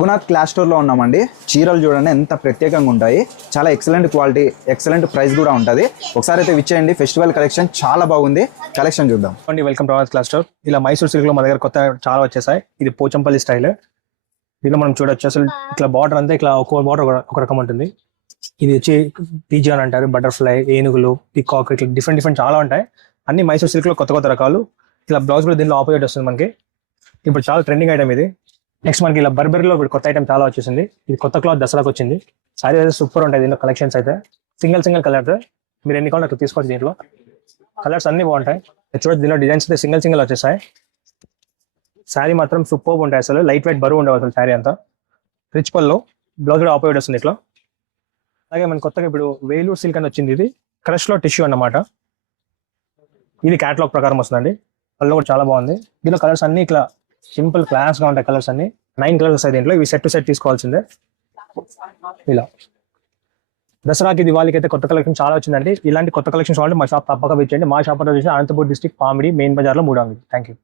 Raghunath class స్టోర్లో ఉన్నామండి. చీరలు చూడండి ఎంత ప్రత్యేకంగా ఉంటాయి. చాలా ఎక్సలెంట్ క్వాలిటీ, ఎక్సలెంట్ ప్రైస్ కూడా ఉంటుంది. ఒకసారి అయితే విచ్చేయండి. ఫెస్టివల్ కలెక్షన్ చాలా బాగుంది. కలెక్షన్ చూద్దాం. Welcome to Raghunath class store. ఇలా మైసూర్ సిల్క్ లో మా దగ్గర కొత్త చాలా వచ్చేసాయి. ఇది పోచంపల్లి స్టైల్. దీనిలో మనం చూడొచ్చు అసలు ఇట్లా బార్డర్ అంతా ఇట్లా ఒక్కో బార్డర్ ఒక రకం ఉంటుంది. ఇది వచ్చి పీజీ అని అంటారు, బటర్ఫ్లై, ఏనుగులు, పికాక్, ఇట్లా డిఫరెంట్ చాలా ఉంటాయి. అన్ని మైసూర్ సిల్క్ లో కొత్త రకాలు. ఇలా బ్లౌజ్ కూడా దీనిలో ఆపోజిట్ వస్తుంది మనకి. ఇప్పుడు చాలా ట్రెండింగ్ ఐటమ్ ఇది. నెక్స్ట్ మనకి ఇలా బర్బెరీలో ఇప్పుడు కొత్త ఐటమ్ చాలా వచ్చేసింది. ఇది కొత్త క్లాత్ దసరాకి వచ్చింది. సారీ అయితే సూపర్ ఉంటాయి. దీనిలో కలెక్షన్స్ అయితే సింగిల్ కలర్. మీరు ఎన్ని కావాలి అట్లా తీసుకోవచ్చు. దీంట్లో కలర్స్ అన్ని బాగుంటాయి. చూడొచ్చు దీనిలో డిజైన్స్ అయితే సింగిల్ వచ్చేసాయి. శారీ మాత్రం సూపర్ ఉంటాయి. అసలు లైట్ వెయిట్ బరువు ఉండవు అసలు శారీ అంతా. రిచ్ పల్లో బ్లౌజ్ కూడా ఆపోజిట్ వస్తుంది ఇట్లా. అలాగే మన కొత్తగా ఇప్పుడు వేలూరు సిల్క్ అని వచ్చింది. ఇది క్రష్ లో టిష్యూ అన్నమాట. ఇది క్యాటలాగ్ ప్రకారం వస్తుందండి. పళ్ళు కూడా చాలా బాగుంది. దీనిలో కలర్స్ అన్ని ఇట్లా సింపుల్ క్లాస్ గా ఉంటాయి. కలర్స్ అన్ని 9 కలర్స్ వస్తాయి దీంట్లో. ఇవి సెట్ టు సెట్ తీసుకోవాల్సిందే. ఇలా దసరాకి దివాళీకి అయితే కొత్త కలెక్షన్ చాలా వచ్చిందండి. ఇలాంటి కొత్త కలెక్షన్స్ కావాలంటే మా షాప్ తప్పక విచ్చేయండి. మా షాప్ వచ్చేసి అనంతపూర్ డిస్ట్రిక్ట్, పామిడి మెయిన్ బజార్ లో 3 అంగడి. Thank you.